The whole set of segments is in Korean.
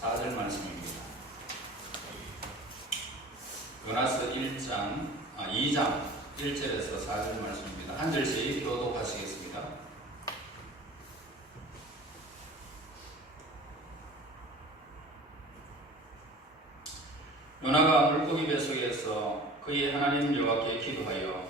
4절 말씀입니다. 요나서 2장 1절에서 4절 말씀입니다. 한 절씩 교독하시겠습니다. 요나가 물고기 뱃속에서 그의 하나님 여호와께 기도하여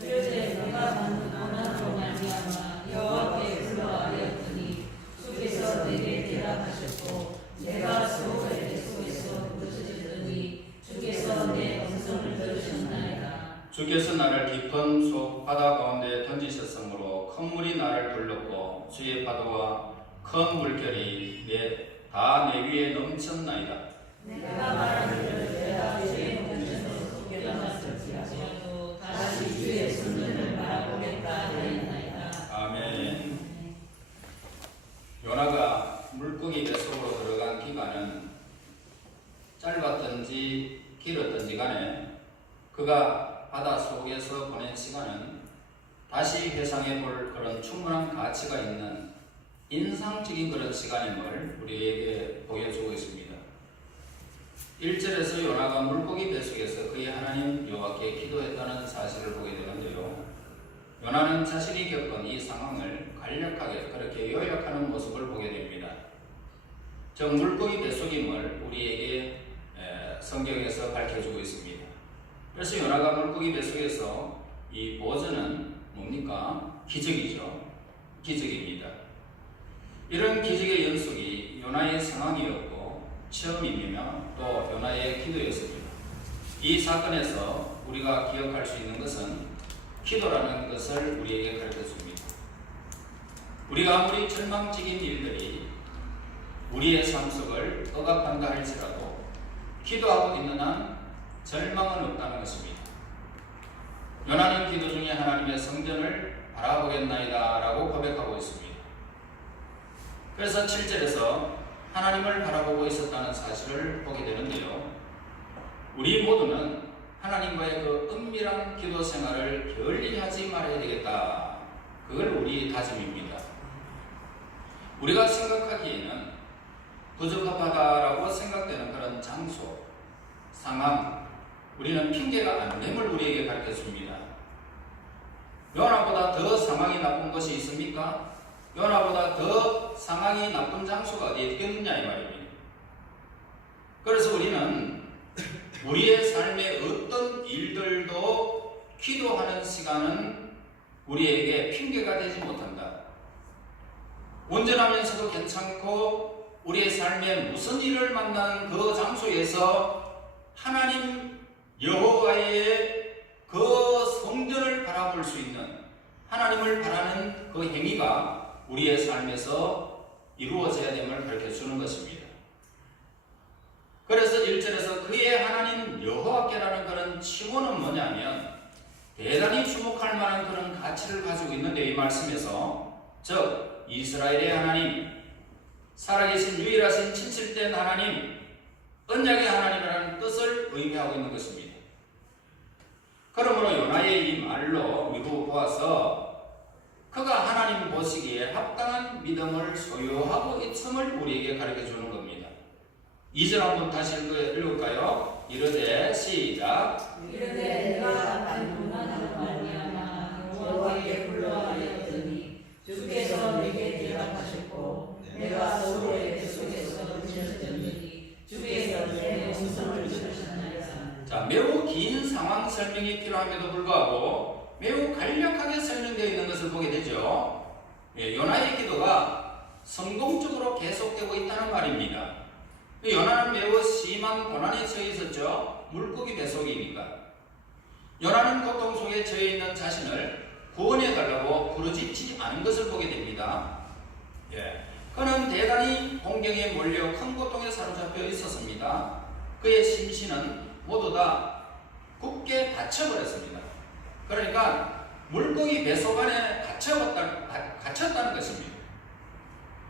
이르되 내가 받는 고난으로 말미암아 여호와께 불러하였더니 주께서 내게 대답하셨고 내가 수호의 뱃속에서 부르짖었더니 주께서 내 음성을 들으셨나이다. 주께서 나를 깊은 속 바다 가운데 던지셨으므로 큰 물이 나를 둘렀고 주의 파도와 큰 물결이 다 내 위에 넘쳤나이다. 내가 말하기를 내가 주의 목전에서 쫓겨났을지라도 다시 주의 손을 바라보겠다 하였나이다. 아멘. 요나가 물고기 뱃속으로 들어간 기간은 짧았든지 길었든지 간에 그가 바다 속에서 보낸 시간은 다시 회상해 볼 그런 충분한 가치가 있는 인상적인 그런 시간임을 우리에게 보여주고 있습니다. 1절에서 요나가 물고기 뱃속에서 그의 하나님 여호와께 기도했다는 사실을 보게 되는데요. 요나는 자신이 겪은 이 상황을 간략하게 그렇게 요약하는 모습을 보게 됩니다. 저 물고기 뱃속임을 우리에게 성경에서 밝혀주고 있습니다. 그래서 요나가 물고기 뱃속에서 이 보전은 뭡니까? 기적이죠. 기적입니다. 이런 기적의 연속이 요나의 상황이었고 처음이며 또 요나의 기도였습니다. 이 사건에서 우리가 기억할 수 있는 것은 기도라는 것을 우리에게 가르쳐줍니다. 우리가 아무리 절망적인 일들이 우리의 삶 속을 억압한다 할지라도 기도하고 있는 한 절망은 없다는 것입니다. 요나는 기도 중에 하나님의 성전을 바라보겠나이다 라고 고백하고 있습니다. 그래서 7절에서 하나님을 바라보고 있었다는 사실을 보게 되는데요. 우리 모두는 하나님과의 그 은밀한 기도 생활을 게을리하지 말아야 되겠다. 그걸 우리 다짐입니다. 우리가 생각하기에는 부족하다라고 생각되는 그런 장소, 상황, 우리는 핑계가 안 됨을 우리에게 가르쳐 줍니다. 요나보다 더 상황이 나쁜 것이 있습니까? 요나보다 더 상황이 나쁜 장소가 어디에 있겠느냐 이 말입니다. 그래서 우리는 우리의 삶의 어떤 일들도 기도하는 시간은 우리에게 핑계가 되지 못한다. 온전하면서도 괜찮고 우리의 삶에 무슨 일을 만나는 그 장소에서 하나님 여호와의 그 성전을 바라볼 수 있는 하나님을 바라는 그 행위가 우리의 삶에서 이루어져야 됨을 가르쳐주는 것입니다. 그래서 1절에서 그의 하나님 여호와께라는 그런 칭호는 뭐냐면 대단히 주목할 만한 그런 가치를 가지고 있는데 이 말씀에서 즉 이스라엘의 하나님, 살아계신 유일하신 친칠된 하나님, 언약의 하나님이라는 뜻을 의미하고 있는 것입니다. 그러므로 요나의 이 말로 미루어 보아서 그가 하나님 보시기에 합당한 믿음을 소유하고 있음을 우리에게 가르쳐주는 겁니다. 2절 한번 다시 읽을까요? 이르되 시작. 이르되 내가 받는 고난으로 말미암아 여호와께 불러하였더니 주께서 내게 대답하셨고 내가 수호의 뱃속에서 부르짖었더니 주께서 내 음성을 들으셨나이다. 자, 매우 긴 상황 설명이 필요함에도 불구하고 매우 간략하게 설명되어 있는 것을 보게 되죠. 요나의 기도가 성공적으로 계속되고 있다는 말입니다. 요나는 매우 심한 고난에 처해 있었죠. 물고기 뱃속이니까. 요나는 고통 속에 처해 있는 자신을 구원해 달라고 부르짖지 않은 것을 보게 됩니다. 그는 대단히 공경에 몰려 큰 고통에 사로잡혀 있었습니다. 그의 심신은 모두 다 굳게 닫혀버렸습니다. 그러니까 물고기 뱃속 안에 갇혔다는 것입니다.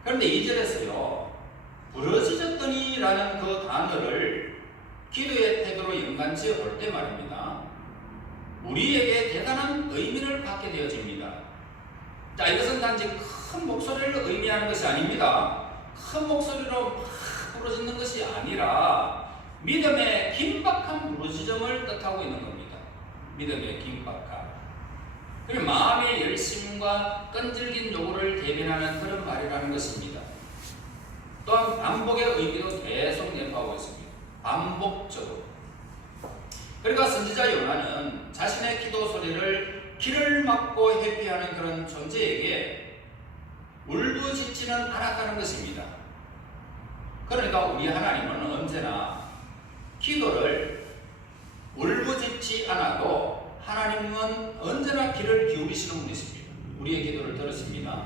그런데 2절에서요 부르짖었더니 라는 그 단어를 기도의 태도로 연관지어 볼 때 말입니다. 우리에게 대단한 의미를 갖게 되어집니다. 자, 이것은 단지 큰 목소리를 의미하는 것이 아닙니다. 큰 목소리로 막 부러지는 것이 아니라 믿음의 긴박한 부르짖음을 뜻하고 있는 겁니다. 믿음의 긴박함. 그리고 마음의 열심과 끈질긴 요구를 대변하는 그런 말이라는 것입니다. 또한 반복의 의미도 계속 내포하고 있습니다. 반복적으로. 그러니까 선지자 요나는 자신의 기도 소리를 길을 막고 회피하는 그런 존재에게 울부짖지는 않았다는 것입니다. 그러니까 우리 하나님은 언제나 기도를 울부짖지 않아도 하나님은 언제나 귀를 기울이시는 분이십니다. 우리의 기도를 들으십니다.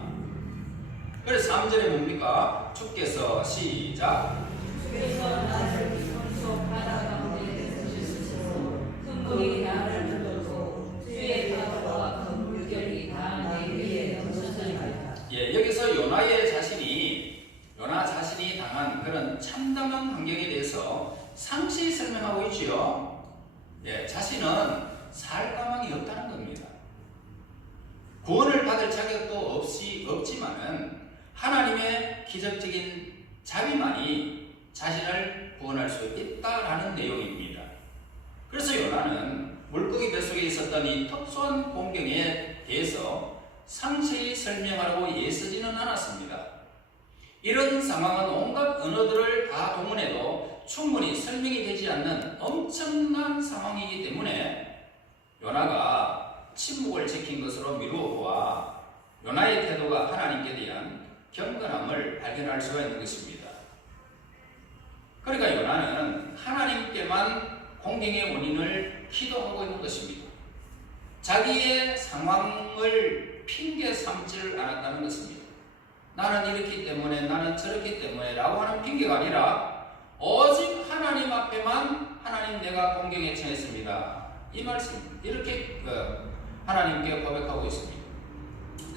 그래서 3절에 뭡니까? 주께서 시작. 주께서 나를 손속 바다 가운데 던지시고 큰 물이 나를 들도록 주의 파도와 큰 물결이 다 내 위에 던져지리이다. 예, 여기서 요나 자신이 당한 그런 참담한 환경에 대해서 상세히 설명하고 있지요. 예, 자신은 살 가망이 없다는 겁니다. 구원을 받을 자격도 없지만은 하나님의 기적적인 자비만이 자신을 구원할 수 있다라는 내용입니다. 그래서 요나는 물고기 뱃속에 있었던 이 특수한 공경에 대해서 상세히 설명하라고 애쓰지는 않았습니다. 이런 상황은 온갖 언어들을 다 동원해도 충분히 설명이 되지 않는 엄청난 상황이기 때문에 요나가 침묵을 지킨 것으로 미루어 보아 요나의 태도가 하나님께 대한 경건함을 발견할 수가 있는 것입니다. 그러니까 요나는 하나님께만 공경의 원인을 기도하고 있는 것입니다. 자기의 상황을 핑계 삼지를 않았다는 것입니다. 나는 이렇기 때문에, 나는 저렇기 때문에 라고 하는 핑계가 아니라 오직 하나님 앞에만 하나님 내가 공경에 처했습니다. 이 말씀 이렇게 하나님께 고백하고 있습니다.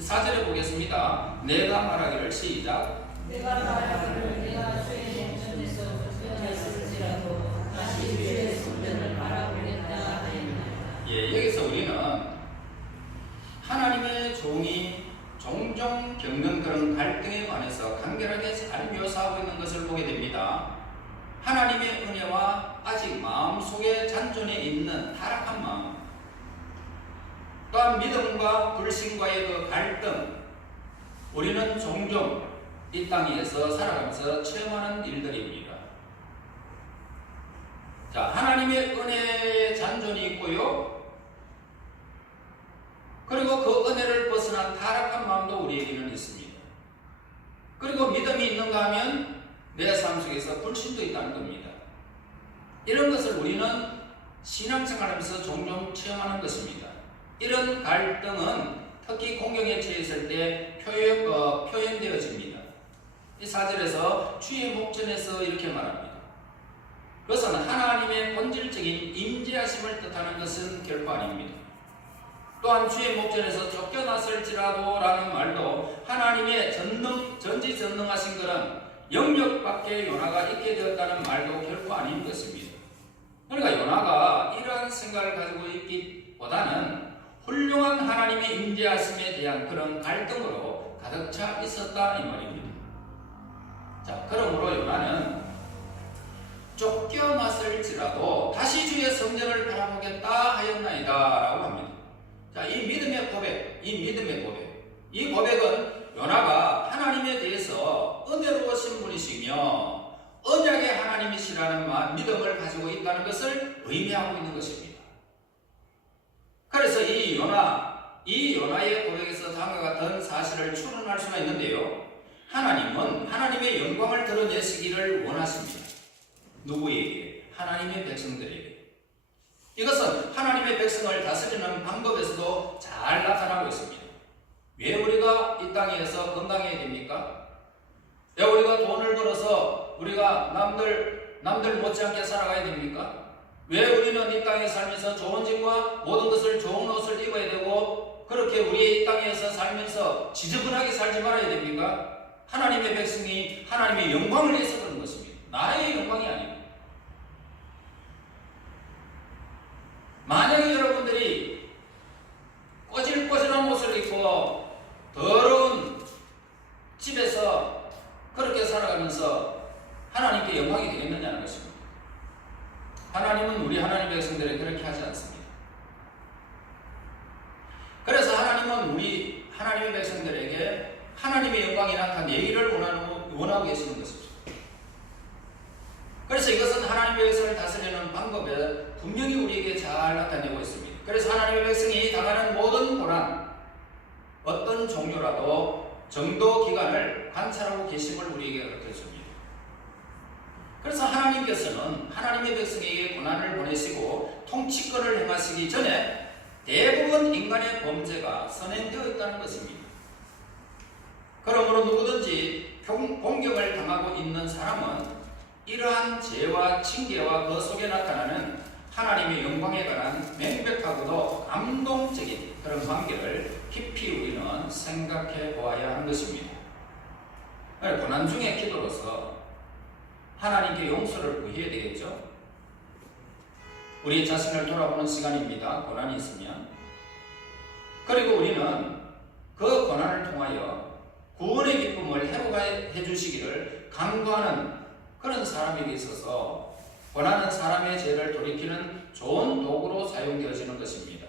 4절에 보겠습니다. 내가 말하기를 시작. 내가 말하기를 내가 주의 영전에서 쫓겨났을지라도 다시 주의 성전을 바라보겠다 하였나이다. 예, 여기서 우리는 하나님의 종이 종종 겪는 그런 갈등에 관해서 간결하게 잘 묘사하고 있는 것을 보게 됩니다. 하나님의 은혜와 아직 마음속에 잔존해 있는 타락한 마음, 또한 믿음과 불신과의 그 갈등, 우리는 종종 이 땅에서 살아가면서 체험하는 일들입니다. 자, 하나님의 은혜의 잔존이 있고요. 그리고 그 은혜를 벗어난 타락한 마음도 우리에게는 있습니다. 그리고 믿음이 있는가 하면 내 삶 속에서 불신도 있다는 겁니다. 이런 것을 우리는 신앙생활하면서 종종 체험하는 것입니다. 이런 갈등은 특히 공경에 처했을 때 표현되어집니다. 이 4절에서 주의 목전에서 이렇게 말합니다. 그것은 하나님의 본질적인 임재하심을 뜻하는 것은 결코 아닙니다. 또한 주의 목전에서 쫓겨났을지라도 라는 말도 하나님의 전지전능하신 그런 영역 밖에 요나가 있게 되었다는 말도 결코 아닌 것입니다. 그러니까 요나가 이러한 생각을 가지고 있기보다는 훌륭한 하나님의 임재하심에 대한 그런 갈등으로 가득 차 있었다 이 말입니다. 자, 그러므로 요나는 쫓겨났을지라도 다시 주의 성전을 바라보겠다 하였나이다 라고 합니다. 자, 이 믿음의 고백, 이 고백은 요나가 하나님에 대해서 은혜로우신 분이시며 언약의 하나님이시라는 믿음을 가지고 있다는 것을 의미하고 있는 것입니다. 그래서 이 요나의 고백에서 다음과 같은 사실을 추론할 수가 있는데요. 하나님은 하나님의 영광을 드러내시기를 원하십니다. 누구에게? 하나님의 백성들에게. 이것은 하나님의 백성을 다스리는 방법에서도 잘 나타나고 있습니다. 왜 우리가 이 땅에서 건강해야 됩니까? 왜 우리가 돈을 벌어서 우리가 남들 못지않게 살아가야 됩니까? 왜 우리는 이 땅에 살면서 좋은 집과 모든 것을 좋은 옷을 입어야 되고 그렇게 우리 이 땅에서 살면서 지저분하게 살지 말아야 됩니까? 하나님의 백성이 하나님의 영광을 위해서 그런 것입니다. 나의 영광이 아닙니다. 만약에 여러분들이 꼬질꼬질한 옷을 입고 더러운 집에서 그렇게 살아가면서 하나님께 영광이 되겠느냐는 것입니다. 하나님은 우리 하나님의 백성들에게 그렇게 하지 않습니다. 그래서 하나님은 우리 하나님의 백성들에게 하나님의 영광이 나타내기를 원하고 계시는 것이죠. 그래서 이것은 하나님의 백성을 다스리는 방법에 분명히 우리에게 잘 나타내고 있습니다. 그래서 하나님의 백성이 당하는 모든 고난, 어떤 종류라도 정도 기간을 관찰하고 계심을 우리에게 가르쳐줍니다. 그래서 하나님께서는 하나님의 백성에게 고난을 보내시고 통치권을 행하시기 전에 대부분 인간의 범죄가 선행되어 있다는 것입니다. 그러므로 누구든지 공격을 당하고 있는 사람은 이러한 죄와 징계와 그 속에 나타나는 하나님의 영광에 관한 명백하고도 감동적인 그런 관계를 깊이 우리는 생각해 보아야 하는 것입니다. 고난 중의 기도로서 하나님께 용서를 구해야 되겠죠. 우리 자신을 돌아보는 시간입니다. 고난이 있으면. 그리고 우리는 그 고난을 통하여 구원의 기쁨을 회복해 주시기를 간구하는 그런 사람에게 있어서 고난은 사람의 죄를 돌이키는 좋은 도구로 사용되어지는 것입니다.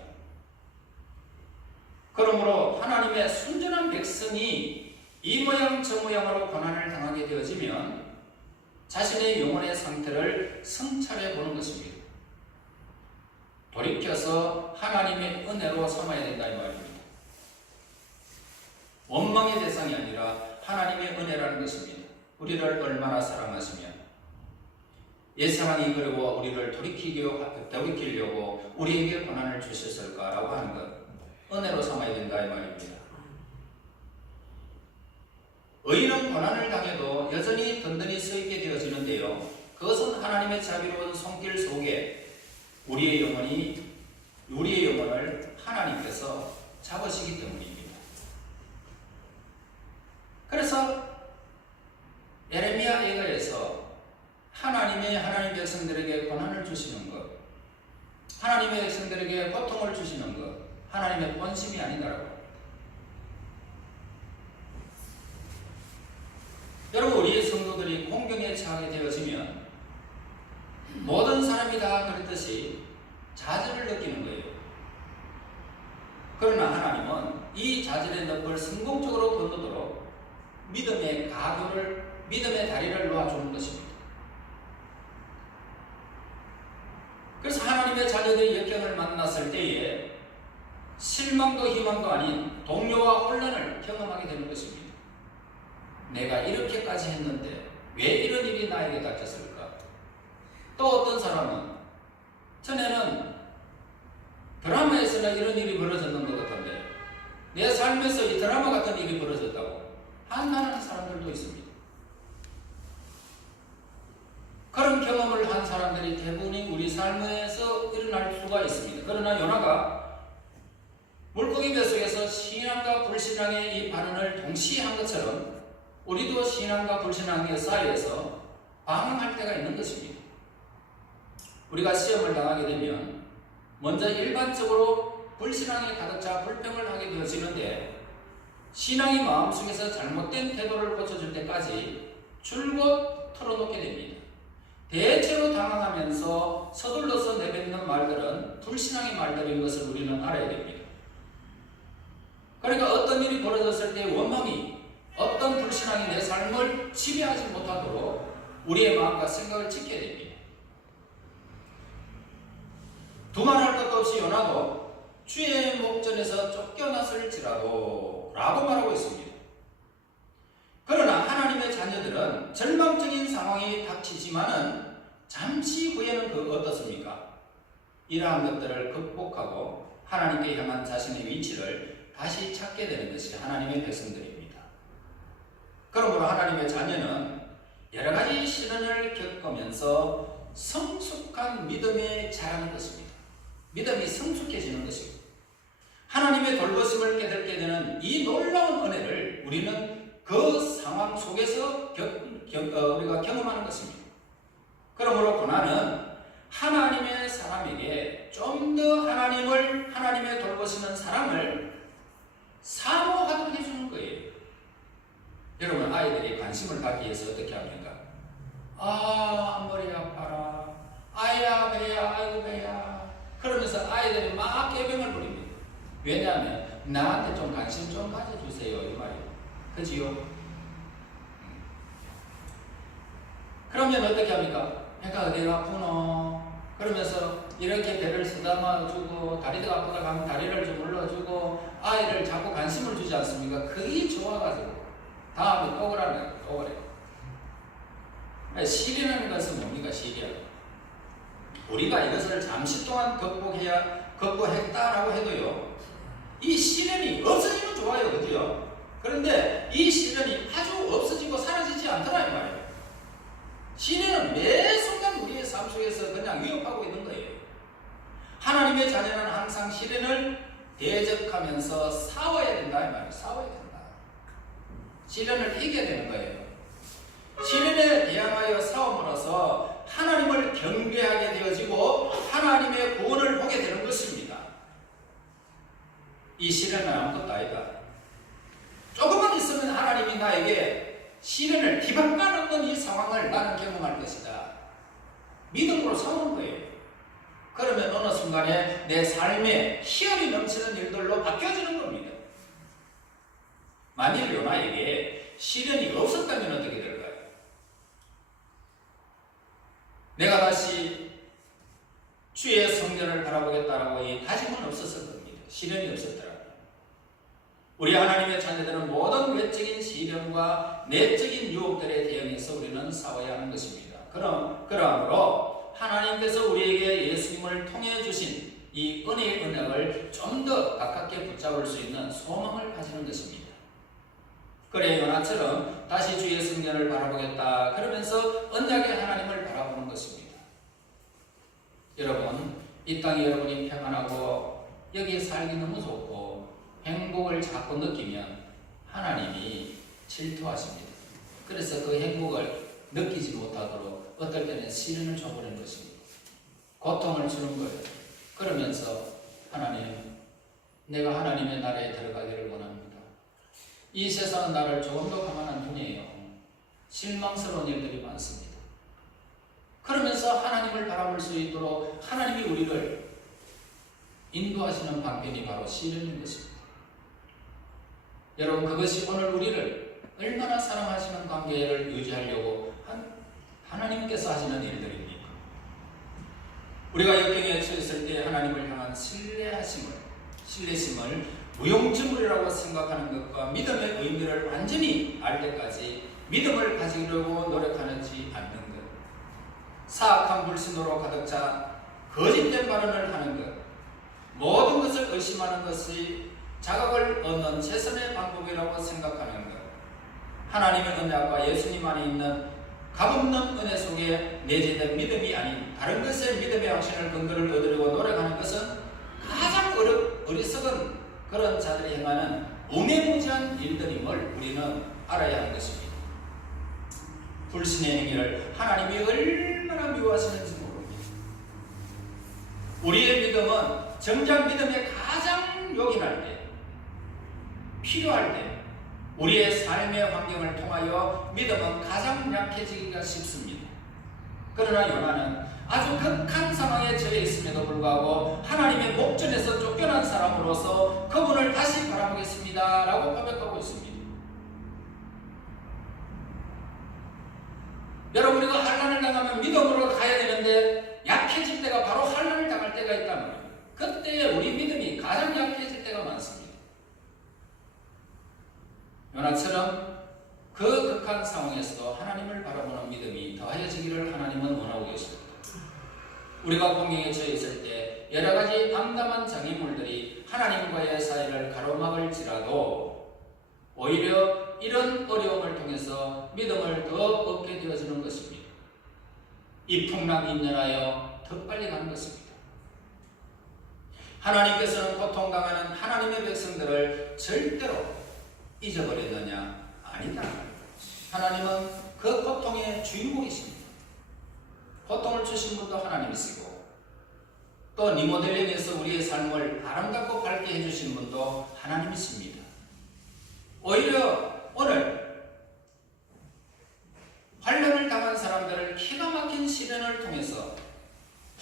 그러므로 하나님의 순전한 백성이 이 모양 저 모양으로 고난을 당하게 되어지면 자신의 영혼의 상태를 성찰해 보는 것입니다. 돌이켜서 하나님의 은혜로 삼아야 된다 이 말입니다. 원망의 대상이 아니라 하나님의 은혜라는 것입니다. 우리를 얼마나 사랑하시면 옛사랑이 그리고 우리를 돌이키려고 우리에게 고난을 주셨을까라고 하는 것, 은혜로 삼아야 된다 이 말입니다. 의인은 고난을 당해도 여전히 든든히 서 있게 되어지는데요. 그것은 하나님의 자비로운 손길 속에 우리의 영혼을 하나님께서 잡으시기 때문입니다. 그래서 예레미야 예가에서 하나님 백성들에게 고난을 주시는 것, 하나님의 백성들에게 고통을 주시는 것, 하나님의 본심이 아니다라고. 여러분, 우리의 성도들이 공경에 처하게 되어지면 모든 사람이 다 그렇듯이 좌절을 느끼는 거예요. 그러나 하나님은 이 좌절의 늪을 성공적으로 건너도록 믿음의 다리를 놓아주는 것입니다. 그래서 하나님의 자녀들이 역경을 만났을 때에 실망도 희망도 아닌 동요와 혼란을 경험하게 되는 것입니다. 내가 이렇게까지 했는데 왜 이런 일이 나에게 닥쳤을까? 또 어떤 사람은 전에는 드라마에서나 이런 일이 벌어졌는 것 같은데 내 삶에서 이 드라마 같은 일이 벌어졌다고 한탄하는 사람들도 있습니다. 그런 경험을 한 사람들이 대부분이 우리 삶에서 일어날 수가 있습니다. 그러나 요나가 물고기 뱃속에서 신앙과 불신앙의 이 반응을 동시에 한 것처럼 우리도 신앙과 불신앙의 사이에서 방황할 때가 있는 것입니다. 우리가 시험을 당하게 되면 먼저 일반적으로 불신앙이 가득 차 불평을 하게 되어지는데 신앙이 마음속에서 잘못된 태도를 고쳐줄 때까지 줄곧 털어놓게 됩니다. 대체로 당황하면서 서둘러서 내뱉는 말들은 불신앙의 말들인 것을 우리는 알아야 됩니다. 그러니까 어떤 일이 벌어졌을 때 원망이, 어떤 불신앙이 내 삶을 지배하지 못하도록 우리의 마음과 생각을 지켜야 됩니다. 두말할 것도 없이 요나도 주의 목전에서 쫓겨났을지라도 라고 말하고 있습니다. 그러나 하나님의 자녀들은 절망적인 상황이 닥치지만은 잠시 후에는 어떻습니까? 이러한 것들을 극복하고 하나님께 향한 자신의 위치를 다시 찾게 되는 것이 하나님의 백성들입니다. 그러므로 하나님의 자녀는 여러 가지 시련을 겪으면서 성숙한 믿음에 자라는 것입니다. 믿음이 성숙해지는 것입니다. 하나님의 돌보심을 깨닫게 되는 이 놀라운 은혜를 우리는 그 상황 속에서 우리가 경험하는 것입니다. 그러므로 고난은 하나님의 사람에게 좀 더 하나님의 돌보시는 사람을 사모하도록 해주는 거예요. 여러분, 아이들이 관심을 받기 위해서 어떻게 합니까? 머리 아파라, 아야 배야, 아이고 배야, 그러면서 아이들이 막 개병을 부립니다. 왜냐하면 나한테 좀 관심 좀 가져주세요 이 말이에요. 그지요? 그러면 어떻게 합니까? 배가 어디가 아프노? 그러면서 이렇게 배를 쓰다마주고 다리가 아프다 하면 다리를 좀 눌러주고 아이를 자꾸 관심을 주지 않습니까? 그게 좋아가지고 다음에 또 그러네, 또 그래. 시련하는 것은 뭡니까? 시련. 우리가 이것을 잠시 동안 극복했다라고 해도요, 이 시련이 없어지면 좋아요, 그죠? 그런데 이 시련이 아주 없어지고 사라지지 않더라 이 말이에요. 시련은 매 순간 우리의 삶 속에서 그냥 위협하고 있는 거예요. 하나님의 자녀는 항상 시련을 대적하면서 싸워야 된다 이 말이에요. 싸워야 된다. 시련을 이겨야 되는 거예요. 시련에 대항하여 싸움으로써 하나님을 경배하게 되어지고 하나님의 구원을 보게 되는 것입니다. 이 시련은 아무것도 아니다. 조금만 있으면 하나님이 나에게 시련을 뒤바꿔놓는 이 상황을 나는 경험할 것이다. 믿음으로 삼는 거예요. 그러면 어느 순간에 내 삶에 희열이 넘치는 일들로 바뀌어지는 겁니다. 만일 요나에게 시련이 없었다면 어떻게 될까요? 내가 다시 주의 성전을 바라보겠다라고 이 다짐은 없었을 겁니다. 시련이 없었더라고요. 우리 하나님의 자녀들은 모든 외적인 시련과 내적인 유혹들에 대응해서 우리는 싸워야 하는 것입니다. 그러므로 하나님께서 우리에게 예수님을 통해 주신 이 은혜의 언약을 좀 더 가깝게 붙잡을 수 있는 소망을 가지는 것입니다. 그래 요나처럼 다시 주의 성전을 바라보겠다 그러면서 언약의 하나님을 바라보는 것입니다. 여러분, 이 땅에 여러분이 평안하고 여기에 살기 너무 좋고 행복을 자꾸 느끼면 하나님이 질투하십니다. 그래서 그 행복을 느끼지 못하도록 어떨 때는 시련을 줘버리는 것입니다. 고통을 주는 거예요. 그러면서 하나님, 내가 하나님의 나라에 들어가기를 원합니다. 이 세상은 나를 조금 더 가만한 분이에요. 실망스러운 일들이 많습니다. 그러면서 하나님을 바라볼 수 있도록 하나님이 우리를 인도하시는 방편이 바로 시련인 것입니다. 여러분, 그것이 오늘 우리를 얼마나 사랑하시는 관계를 유지하려고 하나님께서 하시는 일들입니다. 우리가 역경에 처했을 때 하나님을 향한 신뢰심을 무용지물이라고 생각하는 것과 믿음의 의미를 완전히 알 때까지 믿음을 가지려고 노력하는지 않는 것, 사악한 불신으로 가득 차 거짓된 발언을 하는 것, 모든 것을 의심하는 것이 자각을 얻는 최선의 방법이라고 생각하는 것, 하나님의 언약과 예수님 안에 있는 값없는 은혜 속에 내재된 믿음이 아닌 다른 것의 믿음의 확신을 근거를 얻으려고 노력하는 것은 가장 어리석은 그런 자들이 행하는 무매무지한 일들임을 우리는 알아야 하는 것입니다. 불신의 행위를 하나님이 얼마나 미워하시는지 모릅니다. 우리의 믿음은 정작 믿음에 가장 요긴할 때, 필요할 때, 우리의 삶의 환경을 통하여 믿음은 가장 약해지기가 쉽습니다. 그러나 요나는 아주 극한 상황에 처해 있음에도 불구하고 하나님의 목전에서 쫓겨난 사람으로서 그분을 다시 바라보겠습니다 라고 고백하고 있습니다. 여러분, 우리가 환난을 당하면 믿음으로 가야 되는데 약해질 때가 바로 환난을 당할 때가 있단 말이에요. 그때 우리 믿음이 가장 약해질 때가 많습니다. 요나처럼 그 극한 상황에서도 하나님을 바라보는 믿음이 더하여지기를 하나님은 원하고 계십니다. 우리가 공경에 처해 있을 때 여러 가지 담담한 장애물들이 하나님과의 사이를 가로막을지라도 오히려 이런 어려움을 통해서 믿음을 더 얻게 되어지는 것입니다. 이 풍랑이 인연하여 더 빨리 가는 것입니다. 하나님께서는 고통당하는 하나님의 백성들을 절대로 잊어버리느냐? 아니다. 하나님은 그 고통의 주인공이십니다. 고통을 주신 분도 하나님이시고 또 니모델링에서 우리의 삶을 아름답고 밝게 해주신 분도 하나님이십니다. 오히려 오늘 환난을 당한 사람 사람들을 기가 막힌 시련을 통해서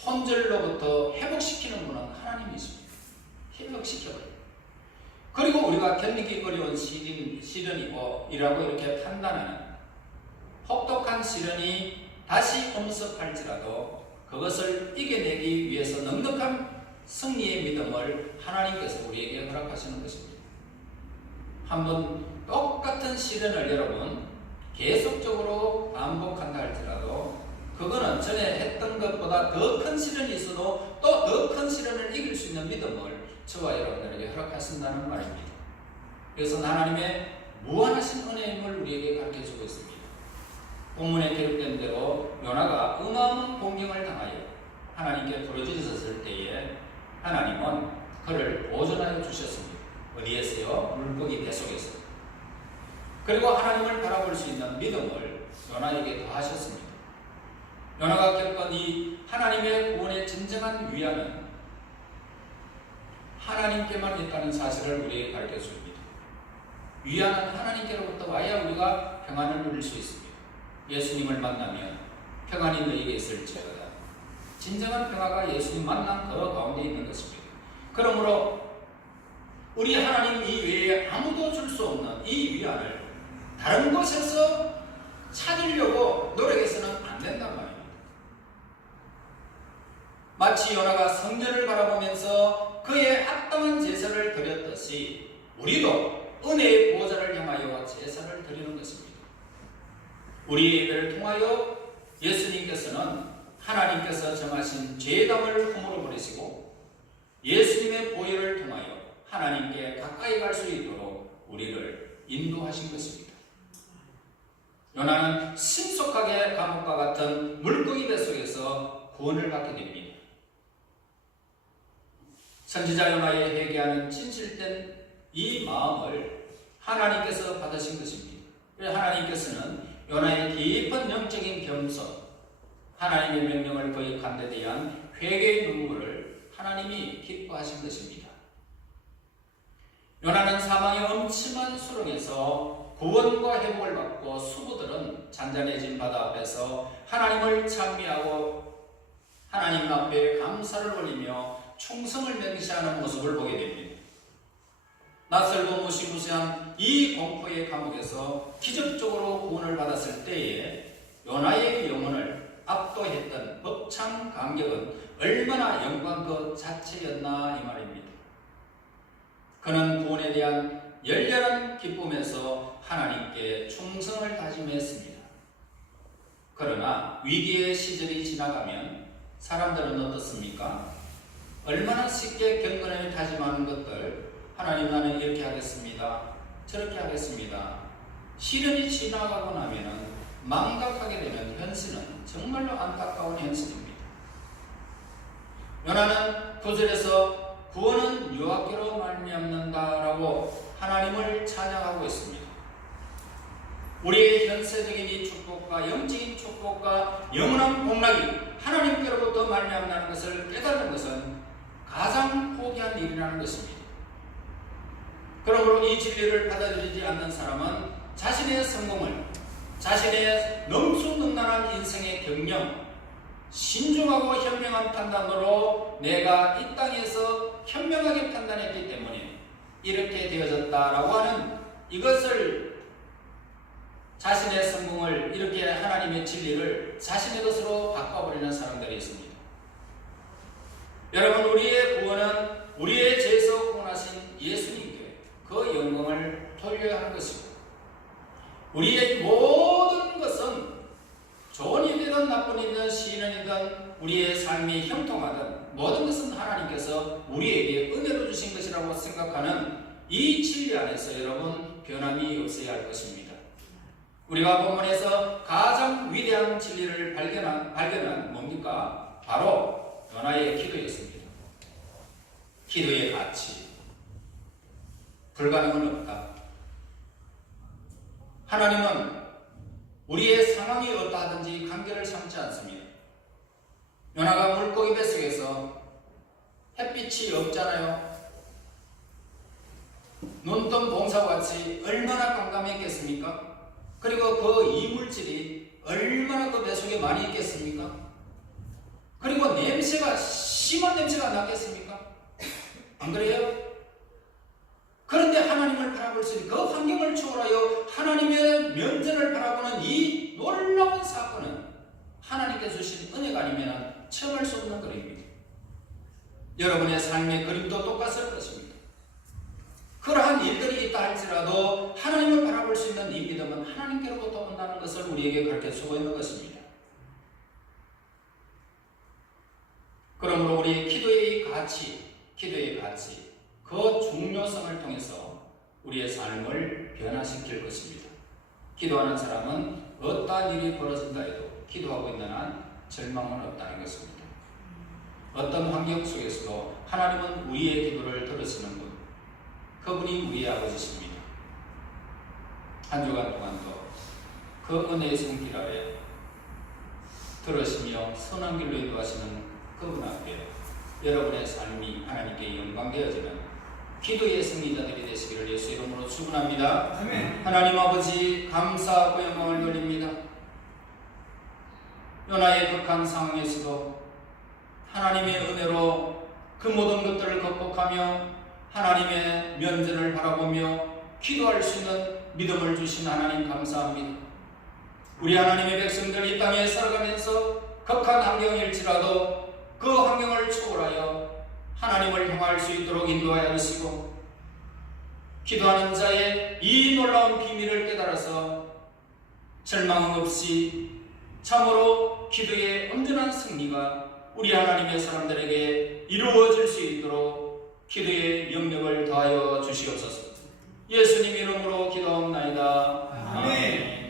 혼절로부터 회복시키는 분은 하나님이십니다. 회복시켜버려요. 그리고 우리가 견디기 어려운 시련이고 이라고 이렇게 판단하는 혹독한 시련이 다시 엄습할지라도 그것을 이겨내기 위해서 넉넉한 승리의 믿음을 하나님께서 우리에게 허락하시는 것입니다. 한번 똑같은 시련을 여러분 계속적으로 반복한다 할지라도 그거는 전에 했던 것보다 더 큰 시련이 있어도 또 더 큰 시련을 이길 수 있는 믿음을 저와 여러분들에게 허락하신다는 말입니다. 그래서 하나님의 무한하신 은혜임을 우리에게 가르쳐주고 있습니다. 본문에 기록된 대로 요나가 어마어마한 공경을 당하여 하나님께 부르짖었을 때에 하나님은 그를 보존하여 주셨습니다. 어디에서요? 물고기 뱃속에서. 그리고 하나님을 바라볼 수 있는 믿음을 요나에게 더하셨습니다. 요나가 겪은 이 하나님의 구원의 진정한 위안은 하나님께만 있다는 사실을 우리에게 가르쳐 줍니다. 위안은 하나님께로부터 와야 우리가 평안을 누릴 수 있습니다. 예수님을 만나면 평안이 너희에게 있을지어다. 진정한 평화가 예수님 만난 그 가운데 있는 것입니다. 그러므로 우리 하나님 이외에 아무도 줄 수 없는 이 위안을 다른 곳에서 찾으려고 노력해서는 안 된단 말입니다. 마치 요나가 성전을 바라보면서 그의 합당한 제사를 드렸듯이 우리도 은혜의 보좌를 향하여 제사를 드리는 것입니다. 우리의 예배를 통하여 예수님께서는 하나님께서 정하신 죄담을 허물어 버리시고 예수님의 보혈을 통하여 하나님께 가까이 갈 수 있도록 우리를 인도하신 것입니다. 요나는 신속하게 감옥과 같은 물고기 뱃속에서 구원을 받게 됩니다. 선지자 요나의 회개하는 진실된 이 마음을 하나님께서 받으신 것입니다. 하나님께서는 요나의 깊은 영적인 겸손, 하나님의 명령을 거역한 데 대한 회개의 눈물을 하나님이 기뻐하신 것입니다. 요나는 사망의 엄침한 수렁에서 구원과 회복을 받고 수부들은 잔잔해진 바다 앞에서 하나님을 찬미하고 하나님 앞에 감사를 올리며 충성을 맹세하는 모습을 보게 됩니다. 낯설고 무시무시한 이 공포의 감옥에서 기적적으로 구원을 받았을 때에 요나의 영혼을 압도했던 벅찬 감격은 얼마나 영광 그 자체였나 이 말입니다. 그는 구원에 대한 열렬한 기쁨에서 하나님께 충성을 다짐했습니다. 그러나 위기의 시절이 지나가면 사람들은 어떻습니까? 얼마나 쉽게 경건을 다짐하는 것들, 하나님 나는 이렇게 하겠습니다, 저렇게 하겠습니다. 시련이 지나가고 나면은 망각하게 되는 현실은 정말로 안타까운 현실입니다. 요나는 9절에서 구원은 여호와께로 말미암는다라고 하나님을 찬양하고 있습니다. 우리의 현세적인 이 축복과 영적인 축복과 영원한 복락이 하나님께로부터 말미암는 것을 깨닫는 것은 가장 포기한 일이라는 것입니다. 그러므로 이 진리를 받아들이지 않는 사람은 자신의 성공을, 자신의 넘수능란한 인생의 경영, 신중하고 현명한 판단으로 내가 이 땅에서 현명하게 판단했기 때문에 이렇게 되어졌다라고 하는 이것을, 자신의 성공을 이렇게 하나님의 진리를 자신의 것으로 바꿔버리는 사람들이 있습니다. 여러분, 우리의 구원은 우리의 죄에서 구원하신 예수님께 그 영광을 돌려야 하는 것이고, 우리의 모든 것은 좋은 일이든 나쁜 일이든 시련이든 우리의 삶이 형통하든 모든 것은 하나님께서 우리에게 은혜로 주신 것이라고 생각하는 이 진리 안에서 여러분 변함이 없어야 할 것입니다. 우리가 본문에서 가장 위대한 진리를 발견한 뭡니까? 바로 요나의 기도였습니다. 기도의 가치. 불가능은 없다. 하나님은 우리의 상황이 어떠하든지 관계를 삼지 않습니다. 요나가 물고기 뱃속에서 햇빛이 없잖아요. 눈뜬 봉사와 같이 얼마나 깜깜했겠습니까? 그리고 그 이물질이 얼마나 그 내 속에 많이 있겠습니까? 그리고 냄새가 심한 냄새가 안 났겠습니까? 안 그래요? 그런데 하나님을 바라볼 수 있는 그 환경을 초월하여 하나님의 면전을 바라보는 이 놀라운 사건은 하나님께 주신 은혜가 아니면 체험할 수 없는 그림입니다. 여러분의 삶의 그림도 똑같을 것입니다. 그러한 일들이 있다 할지라도 하나님을 바라볼 수 있는 이 믿음은 하나님께로부터 온다는 것을 우리에게 가르쳐주고 있는 것입니다. 그러므로 우리 기도의 가치, 그 중요성을 통해서 우리의 삶을 변화시킬 것입니다. 기도하는 사람은 어떠한 일이 벌어진다 해도 기도하고 있는 한 절망은 없다는 것입니다. 어떤 환경 속에서도 하나님은 우리의 기도를 들으시는 분, 그분이 우리의 아버지십니다. 한 주간 동안도 그 은혜의 손길 아래 들으시며 선한 길로 인도하시는 그분 앞에 여러분의 삶이 하나님께 영광되어지는 기도의 승리자들이 되시기를 예수 이름으로 축원합니다. 아멘. 하나님 아버지 감사하고 영광을 돌립니다. 요나의 극한 상황에서도 하나님의 은혜로 그 모든 것들을 극복하며 하나님의 면전을 바라보며 기도할 수 있는 믿음을 주신 하나님 감사합니다. 우리 하나님의 백성들이 이 땅에 살아가면서 극한 환경일지라도 그 환경을 초월하여 하나님을 향할 수 있도록 인도하여 주시고 기도하는 자의 이 놀라운 비밀을 깨달아서 절망 없이 참으로 기도의 온전한 승리가 우리 하나님의 사람들에게 이루어질 수 있도록 기도의 영역을 더하여 주시옵소서. 예수님 이름으로 기도하옵나이다. 아멘.